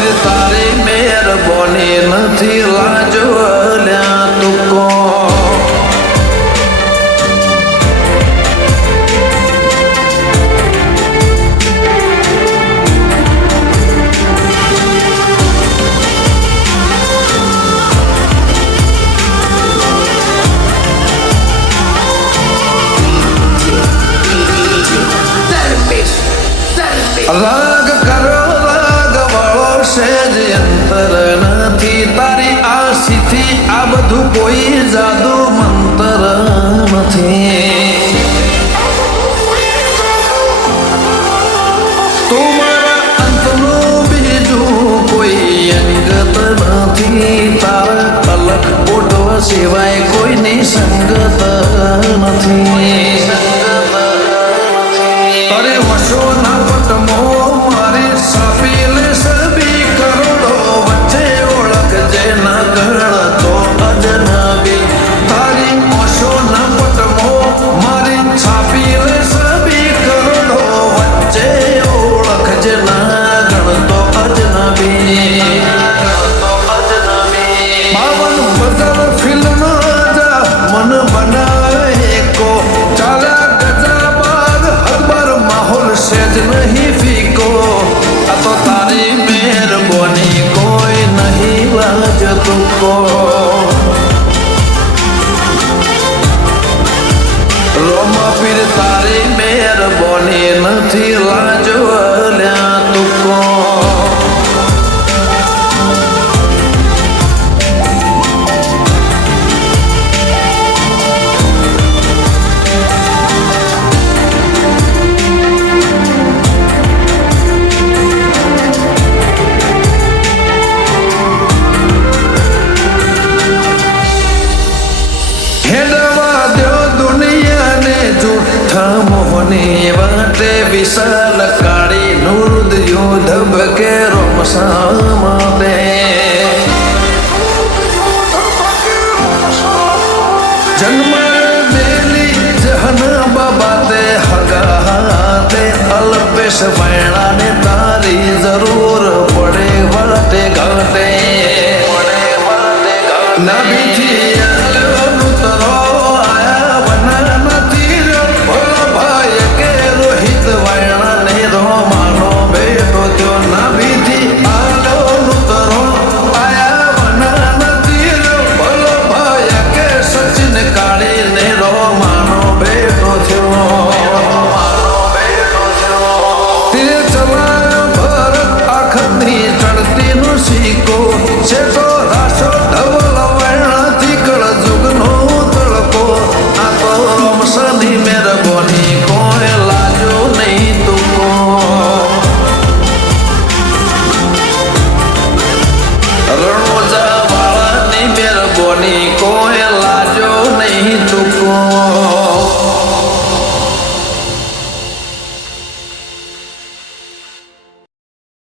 પીર તારી મહેરબાની નથી લાજવલ્યા તુકો રાગ કરો રાગ વાળો સેજ અંતર નથી તારી આશીથી આ બધું કોઈ જાદુ મંતર નથી તમારા અંતનું બીજું કોઈ અંગત નથી તારા અલગ ઓટવા સિવાય કોઈની સંગત નથી અરે વશો ના પટમો મારી સાપીલે સબી કરોડો વચ્ચે ઓળખ જે ના ગણતો અજનબી તારી વશો ના પટમો મારી છાપીલે સબી કરોડો વચ્ચે ઓળખ જે ના ગણતો અજનબી બાવન બદલ ફિલ્મ મન બનાવે કો ચાલ્યા ગજા બાદ હદબર માહોલ સેજ નહીં ફીકો આ તો તારી મહેરબાની કોઈ નહીં લાજ તુકો રોમા પીર તારી મહેરબાની નથી લાજવલ્યા તુકો મોહની વાટે વિશાલ કાળી નુરુદ યોધ બકે રોમસામાતે જન્મ બેલી જહન બાબાતે હગાતે અલ્પેશ વૈણાને